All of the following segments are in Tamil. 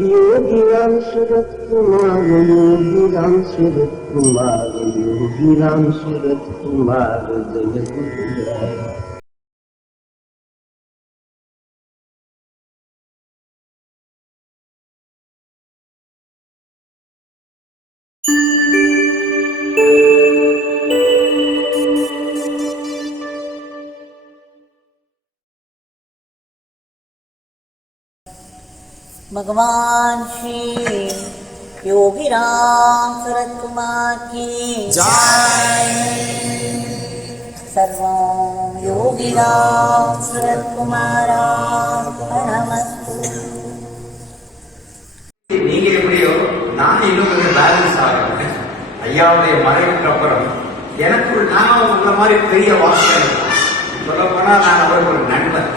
योगी राम सूरत कुमार, योगी राम सूरत कुमार, योगी राम सूरत कुमार जय गुरुराय। भगवान श्री योगी राम सूरत कुमार की जय। सर्वं योगी राम सूरत कुमारार्पणमस्तु। நீங்க எப்படியோ நான் இன்னும் கொஞ்சம் பேலன்ஸ் ஆகிறேன். ஐயாவுடைய மறைவுக்கு அப்புறம் எனக்கு நான் உங்களை மாதிரி பெரிய வாசனை சொல்ல போனா நான் அவருக்கு ஒரு நண்பன்.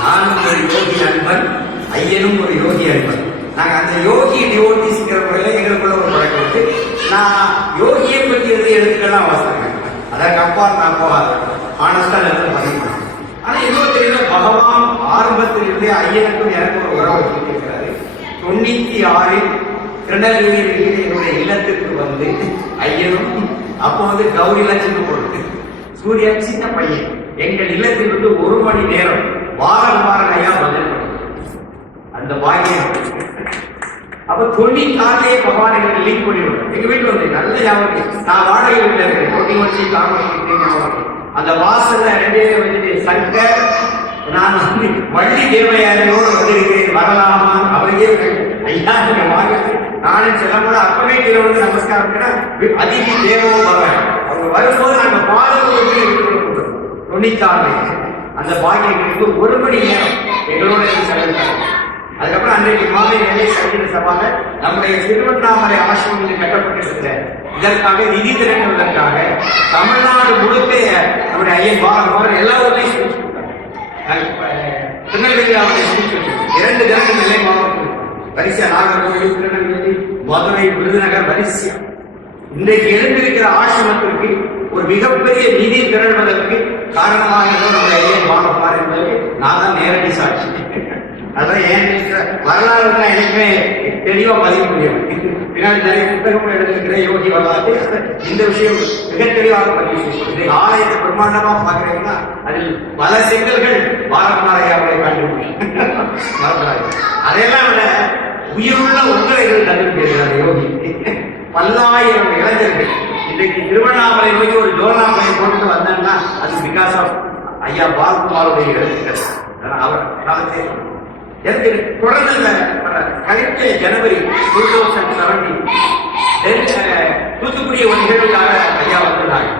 நானும் ஒரு யோகி நண்பன், ஐயனும் ஒரு யோகி நண்பன். நாங்க அந்த யோகி டிவோட்டிஸ்ங்கிற முறையில எங்களுக்குள்ள ஒரு பழக்கம் இருக்கு. நான் யோகியை பற்றி எழுத்துக்கெல்லாம் வாசிக்கிறேன். அதற்கு அப்பா நான் போகாத ஆனஸ்டா பதிவு. ஆனா இன்னொரு தெரியல, பகவான் ஆரம்பத்திலிருந்தே ஐயனுக்கும் எனக்கு ஒரு உறவு வச்சிருக்கிறாரு. 96 திருநெல்வேலியில் என்னுடைய இல்லத்திற்கு வந்து ஐயனும் அப்போ வந்து கௌரி லட்சுமி பொருட்டு சூர்யா சின்ன பையன் எங்கள் இல்லத்திலிருந்து 1 மணி நேரம் வாரம் ஐயா பதில் அந்த பாக்கியம். அப்ப 96 பகவான் எங்களுக்கு லீக் பண்ணிவிடும். எங்க வீட்டுல வந்து நல்ல ஞாபகம். நான் வாடகை வீட்டுல இருக்கேன், 21 ஞாபகம். அந்த வாசல்ல 2 பேரும் வந்துட்டு சங்கர் நான் வந்து வள்ளி தேவையாரையோடு வந்திருக்கிறேன் வரலாமா அவரையே ஐயா நீங்க வாங்க. நானும் செல்லக்கூட அப்பவே கீழே வந்து நமஸ்காரம் அதிக தேவமும் வருவேன். அவங்க வரும்போது நாங்க பாதுகாப்பு 96 அந்த பாக்கியங்களுக்கு 1 மணி நேரம் எங்களோட செலவிட்டாங்க. அதுக்கப்புறம் அன்றைக்கு மாலை வேலை சங்கீத சபால நம்முடைய திருவண்ணாமலை ஆசிரமத்தில் கட்டப்பட்டிருக்கிற இதற்காக நிதி திரட்டுவதற்காக தமிழ்நாடு முழுக்க நம்முடைய ஐயன் வாரம் எல்லா ஊர்லையும் சொல்லி திருநெல்வேலி அவருடைய சொல்லி 2 தினங்கள் நிலை மாவட்டம் வரிசையா நாகர்கோவில், திருநெல்வேலி, மதுரை, விருதுநகர் வரிசையா இன்றைக்கு எழுந்திருக்கிற ஆசிரமத்திற்கு ஒரு மிகப்பெரிய நிதி திரள்வதற்கு காரணமாக நம்முடைய ஐயன் வாழப்பார் என்பதற்கு நான் தான் நேரடி சாட்சி. அதான் ஏன் வரலாறு தான் எனக்குமே தெளிவா பதிவு முடியும். பின்னாடி நிறைய புத்தகம் எழுதிருக்கிற யோகி வரலாறு இந்த விஷயம் மிக தெளிவாக பதிவு. ஆலயத்தை பிரம்மாண்டமா பாக்குறீங்கன்னா அதில் பல செங்கல்கள் பாரம்பரையாவை கண்டுபிடிக்கும். அதையெல்லாம் விட உயிருள்ள உங்களைகள் கண்டுபிடிக்கிறார் யோகி. பல்லாயிரம் இளைஞர்கள் இன்றைக்கு திருவண்ணாமலை நோக்கி ஒரு ஜோர்னாமலை போட்டு வந்தேன்னா அது பிகாஸ் ஆஃப் ஐயா பால்குமாருடைய எழுத்துக்கள். அவர் காலத்தை எனக்கு தொடர்ந்து கழித்த ஜனவரி 2017 தூத்துக்குடி ஒரு நிகழ்வுக்காக ஐயா வந்திருந்தாங்க.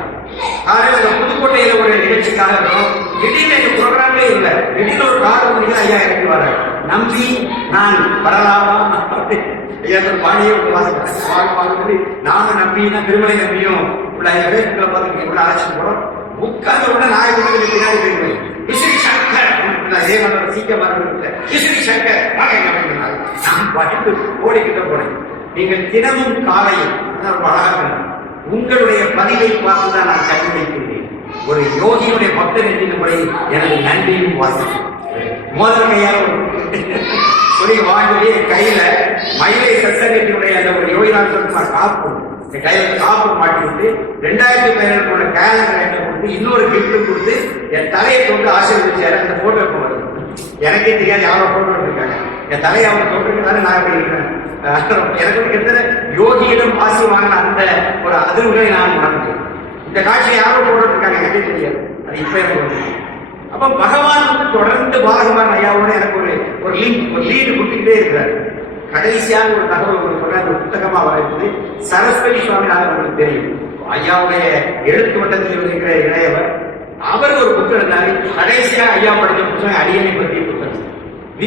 காலையில் புதுக்கோட்டையில ஒரு நிகழ்ச்சிக்காக இருக்கணும். திடீர்னு எங்க ப்ரோக்ராமே இல்லை. திடீர்னு ஒரு கார் வந்து ஐயா இறங்கி வர நம்பி நான் வரலாமா ஐயா பாடியே வாசிக்கிறேன். நாங்க நம்பினா திருமலை நம்பியும் உள்ள பேசுகளை பார்த்து உள்ள அழைச்சிட்டு போறோம். உட்கார்ந்த உடனே நான் பின்னாடி போயிருக்கேன். விசிறி சங்கர் ஓடிக்கிட்ட போனேன். நீங்கள் தினமும் காலையில் உங்களுடைய பதிவை பார்த்துதான் நான் கல்வி வைக்கின்றேன். ஒரு யோகியுடைய பக்தர் என்ற முறை எனது நன்றியும் வாசிக்கிறேன். முதல் கையால் சொல்லி வாழ்க்கையே கையில மயிலை சத்சங்கத்தினுடைய அந்த ஒரு யோகிதான் சொல்லுமா காப்பு கையில காப்பு மாட்டி விட்டு 2017 கேலண்டர் கொடுத்து இன்னொரு கிஃப்ட் கொடுத்து என் தலையை கொண்டு ஆசீர்வதிச்சாரு. அந்த போட்டோ வருது. எனக்கே தெரியாது யாரோ போட்டோ இருக்காங்க. என் தலையை அவங்க தொட்டிருக்காரு. நான் எப்படி இருக்கேன் எனக்கு கிட்டத்தட்ட யோகியிடம் ஆசி வாங்கின அந்த ஒரு அதிர்வுகளை நான் உணர்ந்தேன். இந்த காட்சியை யாரோ போட்டு இருக்காங்க எனக்கே தெரியாது. அது இப்ப எனக்கு அப்ப பகவான் தொடர்ந்து பாலகுமார் ஐயாவோட எனக்கு ஒரு லீடு கொடுத்துக்கிட்டே இருக்கிறாரு. கடைசியாக ஒரு தகவல் சொல்ற அந்த புத்தகமா வரைப்பது சரஸ்வதி சுவாமிநாதன் உங்களுக்கு தெரியும். ஐயாவுடைய எழுத்து வட்டத்தில் இருக்கிற இளையவர். அவர் ஒரு புத்தகம் இருந்தாரு. கடைசியா ஐயா படித்த புத்தகம் அரியணை பற்றிய புத்தகம்.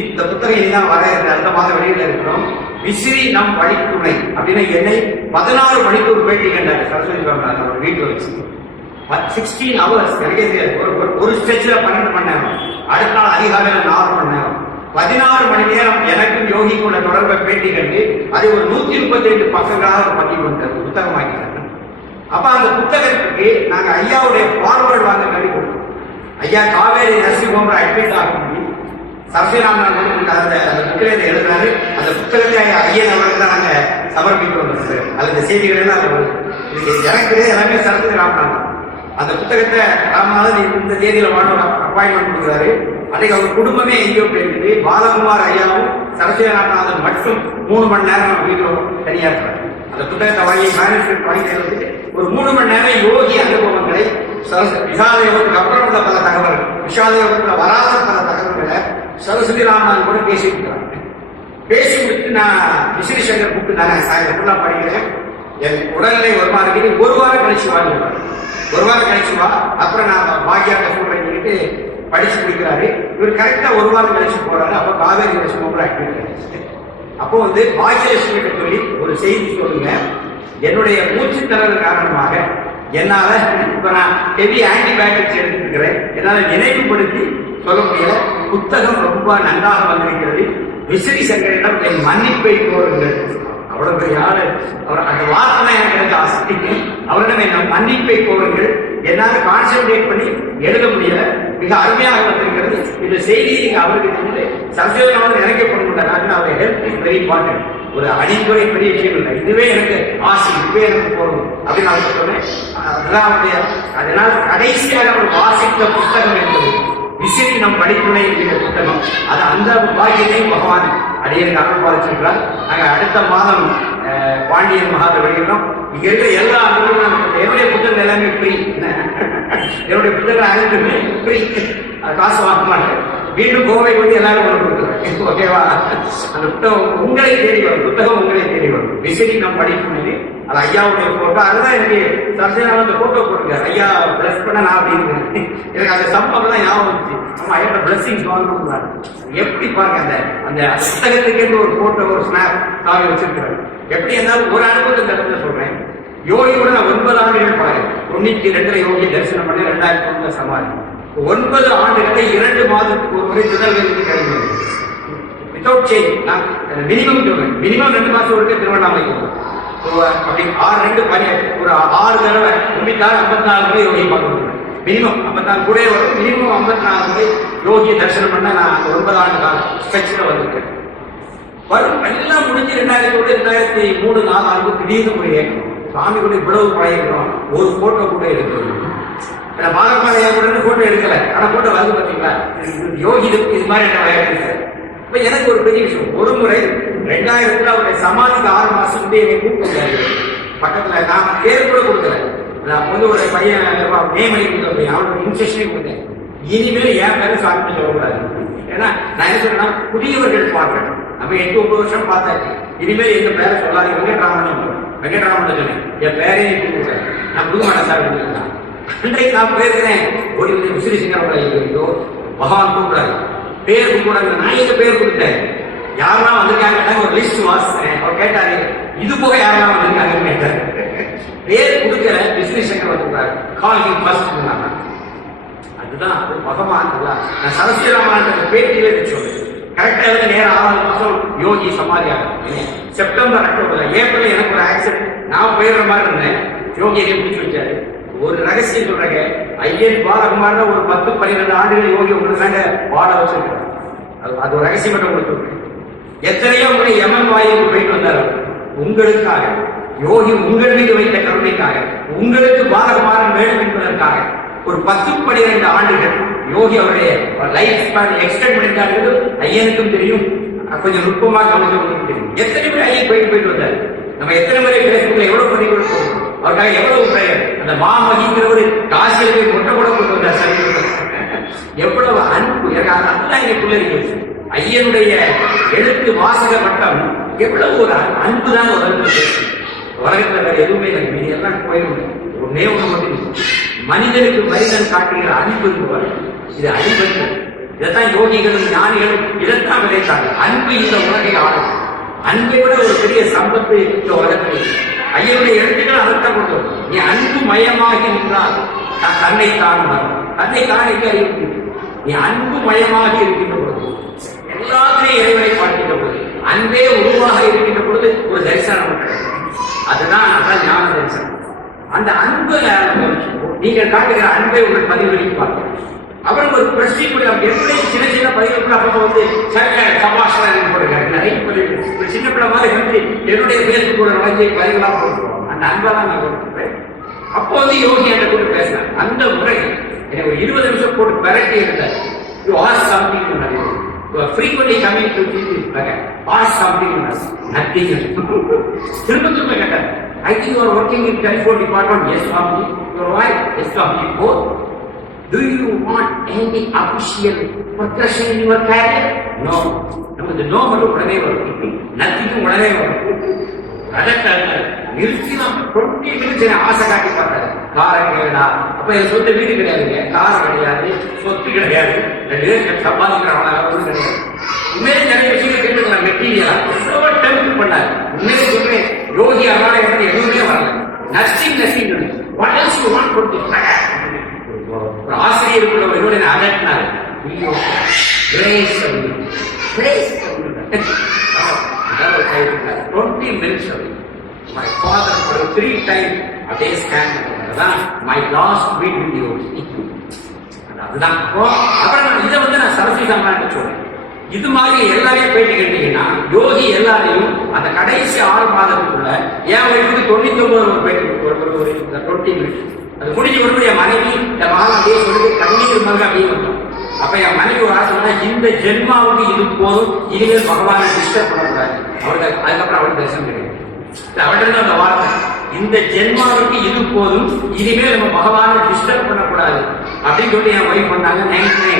இந்த புத்தகம் இதுதான் வர அடுத்த மாதம் வெளியில இருக்கிறோம். விசிறி நம் வழித்துணை அப்படின்னு என்னை 14 மணிக்கு ஒரு பேட்டி கண்டாரு சரஸ்வதி சுவாமிநாதன் அவர் வீட்டில் வச்சு. 16 hours எனக்கே தெரியாது. ஒரு ஸ்ட்ரெச்ல 12 மணி நேரம், அடுத்த நாள் அதிகாலையில் 4 மணி நேரம், 16 மணி நேரம் எனக்கும் யோகிக்குள்ள தொடர்பை பேட்டி கண்டு அதை ஒரு 135 பக்கங்களாக பண்ணி கொடுத்தாரு, புத்தகமாக்கிறார். அப்ப அந்த புத்தகத்துக்கு நாங்க ஐயாவுடைய ஃபார்வர்ட் வாங்க கட்டி கொடுத்தோம். ஐயா காவேரி நர்சிங் ஹோம்ல அட்மிட் ஆகி சரஸ்வதிராமன் அந்த புத்தகத்தை எழுதுறாரு. அந்த புத்தகத்தை ஐயன் அவர்களுக்கு தான் நாங்க சமர்ப்பிக்கிறோம். அது இந்த செய்திகள் எல்லாம் எனக்கு எல்லாமே சரஸ்வதிராமன் அந்த புத்தகத்தை ராமநாதன் இந்த தேதியில வாழ அப்பாயின்மெண்ட் கொடுக்குறாரு. அன்றைக்கு அவர் குடும்பமே எங்கேயோ போயிருக்கு. பாலகுமார் ஐயாவும் சரஸ்வதி ராமநாதன் மட்டும் 3 மணி நேரம் வீட்டில் தனியா இருக்கிறார். அந்த புத்தகத்தை வாங்கி மேனேஜ்மெண்ட் வாங்கி ஒரு 3 மணி நேரம் யோகி அனுபவங்களை விஷாத யோகத்துக்கு அப்புறம் உள்ள பல தகவல்கள், விஷாத யோகத்தில் வராத பல தகவல்களை சரஸ்வதி ராமநாதன் கூட பேசிட்டு இருக்கிறாங்க. பேசி முடித்து நான் விசிறி சங்கர் கூப்பிட்டு நான் ஃபுல்லாக படிக்கிறேன். என் உடல்நிலை ஒரு மாதிரி ஒரு வாரம் கழிச்சு வாங்கிடுவார். ஒரு வாரம் கழிச்சு வா, அப்புறம் நான் பாக்கியாட்ட சொல்றேன் சொல்லிட்டு படிச்சு முடிக்கிறாரு. இவர் கரெக்டா ஒரு வாரம் கழிச்சு போறாரு. அப்போ காவேரி லட்சுமி ஆக்டிவிட்டி அப்போ பாக்கியலட்சுமி சொல்லி ஒரு செய்தி சொல்லுங்க, என்னுடைய மூச்சு திணறல் காரணமாக என்னால இப்ப நான் ஹெவி ஆன்டிபயோட்டிக்ஸ் எடுத்துக்கிறேன், என்னால நினைவுபடுத்தி சொல்ல முடியல. புத்தகம் ரொம்ப நன்றாக வந்திருக்கிறது. விசிறி சங்கரிடம் என் மன்னிப்பை கோருங்கள். அவ்வளவு பெரிய ஆளு அவர். அந்த வார்த்தை எனக்கு எடுத்து ஆசை. அவரிடம் என் மன்னிப்பை கோருங்கள். என்னால கான்சென்ட்ரேட் பண்ணி எழுத முடியல. மிக அருமையாக வந்திருக்கிறது. இந்த செய்தியை நீங்க அவருக்கு சர்ஜனாவது நினைக்கப்படும். அவர் ஹெல்த் இஸ் வெரி இம்பார்ட்டன்ட். ஒரு அடிப்படை பெரிய விஷயம் இல்லை. இதுவே எனக்கு ஆசை, இதுவே எனக்கு போகணும் அப்படின்னு அவர் சொன்னேன். அதனால் கடைசியாக அவர் வாசித்த புத்தகம் என்பது விசிறி நம் படிப்புனை என்கிற புத்தகம். அது அந்த பாக்கியத்தை பகவான் அடியனுக்கு அருள்பாலிச்சிருக்கிறார். நாங்கள் அடுத்த மாதம் பாண்டியன் மகாத வெளியிடணும். இங்க இருக்கிற எல்லா அனுபவங்களும் என்னுடைய புத்தகம் எல்லாமே ஃப்ரீ. என்னுடைய புத்தகம் அனைத்துமே ஃப்ரீ. காசு வாங்க மாட்டேன். மீண்டும் கோவை வந்து எல்லாரும் கொண்டு கொடுக்குறேன். ஓகேவா? அந்த புத்தகம் உங்களை தேடி வரும். புத்தகம் உங்களை தேடி வரும். விசிறி நம் படிப்புனை. அது ஐயாவுடைய போட்டோ. அதுதான் எனக்கு சர்ஜனால அந்த போட்டோ போட்டுங்க. ஐயா பிளஸ் பண்ண நான் அப்படின்னு எனக்கு அந்த சம்பவம் தான் ஞாபகம் வந்துச்சு. ஆமா, ஐயோட பிளஸிங்ஸ் வாங்கணும். எப்படி பாருங்க, அந்த அந்த புத்தகத்துக்கு ஒரு போட்டோ, ஒரு ஸ்னாப் காவி வச்சிருக்கிறாரு. எப்படி இருந்தாலும் ஒரு அனுபவத்தை இந்த இடத்துல சொல்றேன். யோகியோட நான் 9 ஆண்டுகள் பாருங்க. 92 யோகி தரிசனம் பண்ணி 2001 சமாதி. 9 ஆண்டுகளை 2 மாதத்துக்கு ஒரு முறை திருநெல்வேலிக்கு கிடைக்கிறது. Without change. நான் மினிமம் சொல்றேன். மினிமம் 2 மாசம் ஒருக்க திருவண்ணாமலைக்கு போகும். அப்படி 6 ஒரு 6 தடவை 54 முறை யோகி பார்க்கணும். மினிமம் 54 கூட வரும். மினிமம் 54 முறை யோகியை தரிசனம் பண்ண நான் 9 ஆண்டு காலம் ஸ்ட்ரெச்சில் வந்திருக்கேன். வரும் எல்லாம் முடிஞ்சு 2003 4 திடீர்னு ஒரு ஏற்றம். சாமி கூட இவ்வளவு பழகிறோம், ஒரு போட்டோ கூட எடுக்கணும். பாலகுமாரையா கூட போட்டோ எடுக்கல, ஆனா போட்டோ வந்து பார்த்தீங்களா யோகி இது மாதிரி என்ன விளையாட்டு. இப்ப எனக்கு ஒரு பெரிய விஷயம், ஒரு முறை 2000 அவருடைய சமாதிக்கு 6 மாசம் வந்து என்னை கூப்பிட்டு பக்கத்துல, நான் பேர் கூட கொடுக்கல. நான் வந்து ஒரு பையன் மேமணி கொடுத்தேன், அவனுக்கு இன்ஸ்ட்ரக்ஷனே கொடுத்தேன். இனிமேல் என் பேரும் சாமி சொல்லக்கூடாது. ஏன்னா நான் என்ன சொல்றேன்னா, புதியவர்கள் பார்க்கணும். நம்ம 8-9 வருஷம் பார்த்தாச்சு. இனிமேல் எங்க பேரை சொல்லாது. வெங்கட்ராமன் சொன்னேன், என் பேரையும் கூப்பிடுறேன். நான் புது மனசாக இருந்திருக்கேன். அன்றைக்கு நான் போயிருக்கிறேன். ஒரு விசிறி சிங்கரோ பகவான் கூப்பிடாரு, பேர் கூப்பிடாது. நான் எங்க பேர் கொடுத்தேன். யாரெல்லாம் வந்திருக்காங்க ஒரு லிஸ்ட் வாசித்தேன். அவர் கேட்டாரு, இது போக யாரெல்லாம் வந்திருக்காங்கன்னு கேட்டாரு. பேர் கொடுக்கிற விசிறி சங்கர் வந்துருக்காரு. கால் ஃபர்ஸ்ட் சொன்னாங்க. அதுதான் பகவான். நான் சரஸ்வதி ராமன் பேட்டியில சொல்றேன். கரெக்டா நேரம் 6 மாசம் யோகி சமாதியாக செப்டம்பர் அக்டோபர் ஏப்ரல் எனக்கு ஒரு ஆக்சிடென்ட். நான் போயிடுற மாதிரி இருந்தேன். யோகியை பிடிச்சி வச்சாரு. ஒரு ரகசியம் சொல்றேங்க, ஐயன் பாலகுமார் ஒரு 10-12 ஆண்டுகள் யோகி உங்களுக்கு தாங்க வாழ வச்சிருக்காரு. அது ஒரு ரகசியம் மட்டும் உங்களுக்கு. எத்தனையோ முறை யமன் வாயிலுக்கு போயிட்டு வந்தார் உங்களுக்காக. யோகி உங்கள் மீது வைத்த கருணைக்காக, உங்களுக்கு பாலகுமாரன் வேண்டும் என்பதற்காக ஒரு 10-12 ஆண்டுகள் யோகி அவருடைய லைஃப் ஸ்பேன் எக்ஸ்டெண்ட் பண்ணிட்டாரு. ஐயனுக்கும் தெரியும், கொஞ்சம் நுட்பமாக கவனிச்சவங்களுக்கும் தெரியும். எத்தனை பேர் ஐயன் போயிட்டு வந்தார். நம்ம எத்தனை முறை பேஸ்புக்ல எவ்வளவு பதிவு கொடுப்போம், அவருக்காக எவ்வளவு பிரேயர். அந்த மாமகிங்கிறவரு காசியில் போய் முட்டை கூட கொண்டு வந்தார். சரி, எவ்வளவு அன்பு. அதுதான் எனக்குள்ள இருக்கிறது. ஐயனுடைய எழுத்து வாசக மட்டம் எவ்வளவு ஒரு அன்பு தான் உலகத்துல வேற எதுவுமே இல்லை. நீங்க எல்லாம் போயிடும். ஒன்னே ஒண்ணு மட்டும், மனிதனுக்கு மனிதன் காட்டுகிற அன்பு இருப்பார். இது அன்பு. இதைத்தான் யோகிகளும் ஞானிகளும் இதைத்தான் விளைத்தாங்க. அன்பு இந்த உலகை ஆளும். அன்பை விட ஒரு பெரிய சம்பத்து இந்த உலகத்தில். ஐயனுடைய எழுத்துக்கள் அதைத்தான் கொடுத்தோம். நீ அன்பு மயமாகி நின்றால் தன்னை தானும் தன்னை தானிக்கு அறிவிப்பு. நீ அன்பு மயமாகி இருக்கின்ற பொழுது, எல்லாத்திலையும் இறைவனை பார்க்கின்ற பொழுது, அன்பே உருவாக இருக்கின்ற பொழுது ஒரு தரிசனம் கிடைக்கும். அதுதான் அதான் ஞான தரிசனம். அந்த அன்பை நீங்கள் காட்டுகிற அன்பை உங்கள் பதிவுகளில் பார்க்க. அப்புறம் ஒரு பிரஸ்டி கூட என்னுடைய சின்ன சின்ன பதிவுகள் அப்போ வந்து சபாஷன் போடுறாங்க. நிறைய ஒரு சின்ன பிள்ளை மாதிரி வந்து என்னுடைய பேருக்கு கூட நுழைஞ்சி பதிவுகளாக போட்டுருவோம். அந்த அன்பெல்லாம் நான் கொடுத்துருப்பேன். அப்போ வந்து யோகி என்ற கூட பேசினேன். அந்த முறை எனக்கு ஒரு 20 நிமிஷம் போட்டு பெரட்டி இருந்தார். You ask something frequently coming to this ask something nothing. திரும்ப திரும்ப கேட்டார். I think you are working in telephone department. Yes, Swami. Your wife? Yes, Swami. Both. Do you want any official progression in your career? No. நமக்கு நோ மட்டும் உடனே வரும், நத்திக்கும் உடனே வரும். நிறுத்தினா 20 minutes ஆசை காட்டி பார்த்தாரு. காரை கிடையாதா? அப்ப என் சொந்த வீடு கிடையாதுங்க, கார் கிடையாது, சொத்து கிடையாது, 2 பேர் சம்பாதிக்கிறவங்க கிடையாது. உண்மையிலே நிறைய விஷயங்கள் கேட்டுக்கலாம். மெட்டீரியலா எவ்வளவு டெம்ப்ட் பண்ணாரு. உண்மையிலே சொல்றேன், யோகி அவரான எனக்கு எதுவுமே வரல. Nursing what else you want to ஒரு ஆசிரியருக்குள்ள என்னுடைய அதட்டினாரு. Grace grace 20 minutes my father for 3 times a day stand my last week video. அதுதான் அப்புறம் நான் இதை வந்து நான் சரஸ்வதி சம்மான்னு சொல்றேன். இது மாதிரி எல்லாரையும் போயிட்டு கேட்டீங்கன்னா யோகி எல்லாரையும் அந்த கடைசி 6 மாதத்துக்குள்ள என் வயசுக்கு 99 ஒரு போயிட்டு 20 minutes அது முடிஞ்சு வரும்போது என் மனைவி என் மகன் அப்படியே சொல்லிட்டு கண்ணீர் மல்க அப்படியே வந்தோம். அப்ப என் மனைவி ஒரு ஆசை, இந்த ஜென்மாவுக்கு இது போதும், இனிமேல் பகவானை டிஸ்டர்ப் பண்ணக்கூடாது. அவருக்கு அதுக்கப்புறம் அவருக்கு தரிசனம் கிடையாது. அவர்கிட்ட அந்த வார்த்தை, இந்த ஜென்மாவுக்கு இது போதும், இனிமேல் நம்ம பகவானை டிஸ்டர்ப் பண்ணக்கூடாது அப்படின்னு சொல்லி என் ஒய்ஃப் பண்ணாங்க. 99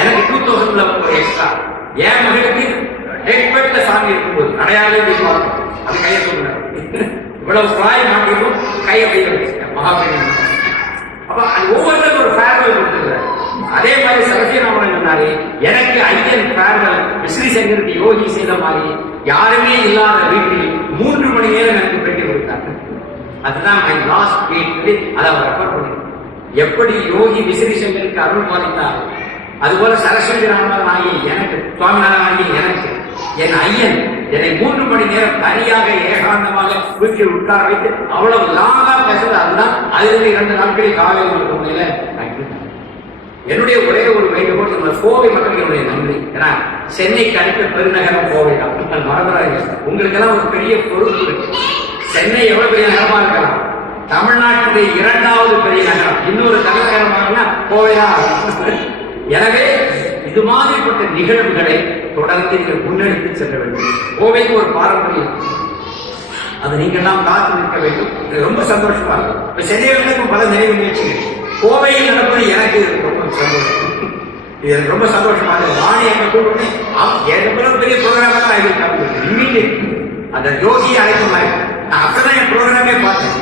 எனக்கு 2000 ஒரு எக்ஸ்ட்ரா. என் மகளுக்கு ஹெட்பெட்ல சாமி இருக்கும்போது அடையாளம் போய் பார்த்தோம். அது கையை சொல்லுறாரு. இவ்வளவு குழாய் மாட்டிக்கும் கையை கையை வச்சு மகாபெரிய. அப்ப ஒவ்வொருத்தருக்கும் ஒரு ஃபேர்வெல் கொடுத்துருக்காரு. அதே மாதிரி சரஸ்வதிராமன் சொன்னாரு, எனக்கு ஐயன் ஃபேர்வெல் விஸ்ரீ சங்கருக்கு யோகி செய்த மாதிரி யாருமே இல்லாத வீட்டில் 3 மணி நேரம் எனக்கு பெட்டி கொடுத்தாங்க. அதுதான் மை லாஸ்ட் வீக். அதை அவர் ரெஃபர் பண்ணி எப்படி யோகி விஸ்ரீ சங்கருக்கு அருள் பாலித்தார், அதுபோல சரஸ்வதி ராமன் ஆகி எனக்கு சுவாமிநாதன் ஆகி எனக்கு என் ஐயன் என்னை 3 மணி நேரம் தனியாக ஏகாந்தமாக வீட்டில் உட்கார வைத்து அவ்வளவு லாங்கா பேசுறது. அதுதான் அதிலிருந்து 2 நாட்களில் காலையில் முறையில என்னுடைய ஒரே ஒரு வேண்டுகோள், நம்ம கோவை மக்களுக்கு என்னுடைய நன்றி. ஏன்னா சென்னைக்கு அடுத்த பெருநகரம் கோவை தான். மறந்துடாதீங்க, உங்களுக்கெல்லாம் ஒரு பெரிய பொறுப்பு இருக்கு. சென்னை எவ்வளவு பெரிய நகரமா இருக்கலாம், தமிழ்நாட்டுடைய 2வது பெரிய நகரம், இன்னொரு தலைநகரமாக கோவை தான். எனவே இது மாதிரிப்பட்ட நிகழ்வுகளை தொடர்ந்து நீங்கள் முன்னெடுத்து செல்ல வேண்டும். கோவைக்கு ஒரு பாரம்பரியம், அது நீங்க எல்லாம் காத்து நிற்க வேண்டும். ரொம்ப சந்தோஷமா இருக்கும். இப்ப சென்னையில் பல நினைவு முயற்சிகள், கோவையில் நடப்பது எனக்கு ரொம்ப சந்தோஷம். இது எனக்கு ரொம்ப சந்தோஷமா இருக்கு. வாணி எங்க கூப்பிட்டு எவ்வளவு பெரிய ப்ரோக்ராம் தான் இமீடியட் அந்த யோகி அழைக்க மாதிரி நான் அப்படிதான் என் ப்ரோக்ராமே பார்த்தேன்.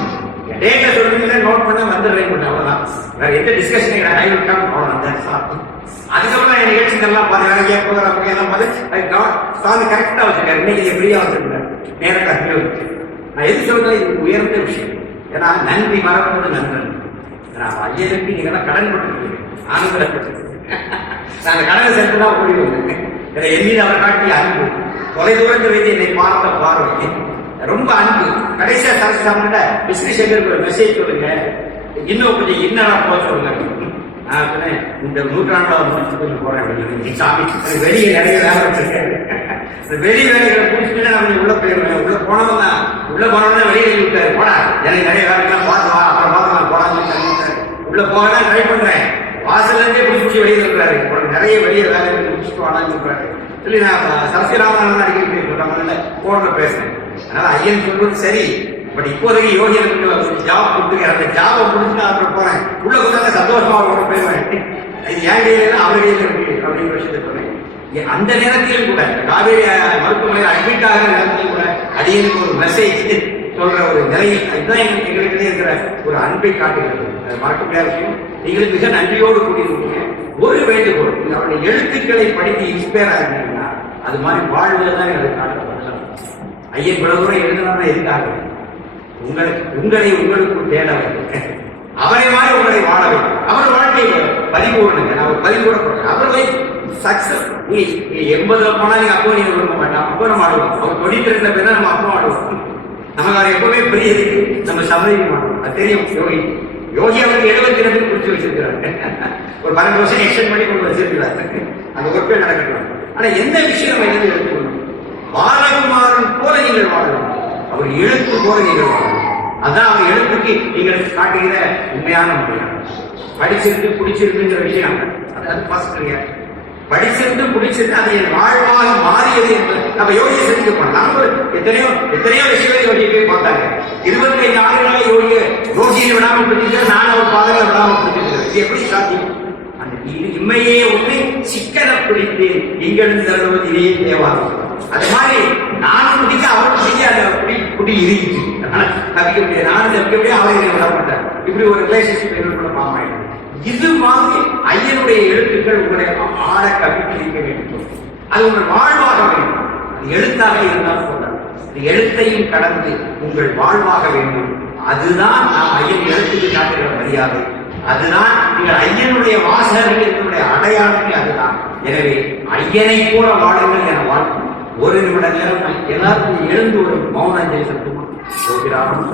டேட்டை சொல்லுங்க, நோட் பண்ண வந்துடுறேன். அவ்வளவுதான், வேற எந்த டிஸ்கஷன் அவ்வளவுதான். அதுக்கப்புறம் என் நிகழ்ச்சிகள்லாம் பார்த்து என் ப்ரோக்ராம் எல்லாம் பார்த்து சாமி கரெக்டா வச்சிருக்காரு. இன்னைக்கு எப்படியா வச்சிருக்காரு நேரத்தை. நான் எது சொல்றேன், இது உயர்ந்த விஷயம். ஏன்னா நன்றி மறப்பது நன்றன். ஐயனுக்கு நீங்க கடன் போட்டு நான் அந்த கடனை சேர்த்து தான் ஓடி வந்தேன். என் மீது அவர் காட்டிய அன்பு, தொலை தூரத்தில் வைத்து என்னை பார்த்த பார்வை ரொம்ப அன்பு. கடைசியா சரஸ்வதி விஸ்ரீ சங்கருக்கு ஒரு மெசேஜ் சொல்லுங்க, இன்னும் கொஞ்சம் இன்னும் போக சொல்லுங்க. நான் சொன்னேன், இந்த 100ஆண்டாவது முடிச்சுட்டு போறேன் அப்படின்னு. சாமி வெளியே நிறைய வேலை வச்சிருக்கேன், வெளி வேலைகளை முடிச்சுட்டு நான் கொஞ்சம் உள்ள போயிடுவேன். உள்ள போனவன் தான், உள்ள போனவன் வெளியே விட்டாரு, போடா எனக்கு நிறைய வேலைக்கெல்லாம் பார்த்துவா, அப்புறம் பார்த்துக்கலாம் போடான்னு உள்ள போனா ட்ரை பண்றேன். வாசல்ல இருந்தே பிடிச்சி வெளியே இருக்கிறாரு, நிறைய வெளியே வேலைகள் முடிச்சுட்டு வாடான்னு சொல்றாரு. சொல்லி நான் சரஸ்வதிராமன் அடிக்கடி சொல்றாங்க போன்ல பேசுறேன். அதனால ஐயன் சொல்றது சரி, பட் இப்போதைக்கு யோகி எனக்கு ஜாப் கொடுத்துருக்கேன். அந்த ஜாபை முடிச்சுட்டு அப்புறம் போறேன். உள்ள கொஞ்சம் சந்தோஷமா அவரோட போயிடுவேன். இது என் கையில அவர் கையில இருக்கு அப்படிங்கிற விஷயத்த சொல்றேன். அந்த நேரத்திலும் கூட காவேரி மருத்துவமனையில் அட்மிட் ஆகிற நேரத்திலும் கூட அடியனுக்கு ஒரு மெசேஜ் சொல்ற ஒரு நிலையில் இதுதான் எங்களுக்கு இருக்கிற ஒரு அன்பை காட்டுகிறது. மறக்க முடியாத விஷயம். நீங்கள் மிக நன்றியோடு கூடியிருக்கீங்க. ஒரு வேண்டுகோள், அவருடைய எழுத்துக்களை படித்து இன்ஸ்பயர் ஆகிட்டீங்கன்னா அது மாதிரி வாழ்வுல தான் எனக்கு காட்டப்படலாம். ஐயன் இவ்வளவு தூரம் எழுதுனா எதுக்காக? உங்களை உங்களுக்குள் தேட வேண்டும். அவரை மாதிரி உங்களை வாழ வேண்டும். அவர் வாழ்க்கையை பறிபோடுங்க. நான் ஒரு பறிபோட போறேன். அவர்களை சக்சஸ் 80 போனா நீங்க அப்போ நீங்க விரும்ப மாட்டோம். அப்போ நம்ம ஆடுவோம். அவர் 92 பேர் தான் நம்ம அப்போ ஆடுவோம். நமக்கு அவர் எப்பவுமே பெரிய நம்ம சம்மதிக்க மாட்டோம். அது தெரியும். யோகி அவருக்கு 72 குறிச்சு வச்சிருக்கிறாங்க. ஒரு 12 வருஷம் எக்ஸ்டெண்ட் பண்ணி கொண்டு வச்சிருக்கிறாங்க. அந்த ஒர்க்கே நடக்கலாம். ஆனா எந்த விஷயம் நம்ம எழுதி எடுத்துக்கணும்? பாலகுமாரன் போல நீங்கள் வாழணும், அவர் எழுத்து போல நீங்கள் வாழணும். அதான் அவர் எழுத்துக்கு நீங்கள் காட்டுகிற உண்மையான முறையான படிச்சிருக்கு பிடிச்சிருக்குங்கிற விஷயம். அது ஃபர்ஸ்ட் ரியாக்ட். படிச்சிருந்து பிடிச்சிருந்து அது என் வாழ்வாக மாறியது என்று நம்ம யோகியை செஞ்சு பண்ணலாம். எத்தனையோ விஷயங்களை யோகியை போய் பார்த்தாங்க. 25 ஆண்டுகளாக யோகியை விடாமல் பிடிச்சிருக்க, நான் அவர் பாதையில விடாமல் பிடிச்சிருக்கிறேன். இது எப்படி சாத்தியம்? அந்த இம்மையே ஒன்றை சிக்கன பிடித்து இங்கிருந்து தருவது இதே தேவாரம். அது மாதிரி நானும் பிடிக்க அவரும் பிடிக்க அந்த குடி இருந்துச்சு. தப்பிக்க முடியாது, நானும் தப்பிக்க முடியாது, அவரை விட மாட்டார். இப்படி ஒரு ரிலேஷன்ஷிப் எங்களுக்குள்ள ஃபார்ம் ஆயிடும். இது மாதிரி ஐயனுடைய எழுத்துக்கள் உங்களை ஆழ கவிப்பிடிக்க வேண்டும். அது உங்கள் வாழ்வாக வேண்டும். அது எழுத்தாக இருந்தால் போதாது, எழுத்தையும் கடந்து உங்கள் வாழ்வாக வேண்டும். அதுதான் நாம் ஐயன் எழுத்துக்கு காட்டுகிற மரியாதை. அதுதான் நீங்கள் ஐயனுடைய வாசகர்கள் என்னுடைய அடையாளமே அதுதான். எனவே ஐயனை போல வாழுங்கள் என வாழ்க்கை. ஒரு நிமிட நேரம் எல்லாருக்கும் எழுந்து ஒரு மௌன அஞ்சலி சத்துமா போகிறார்கள்.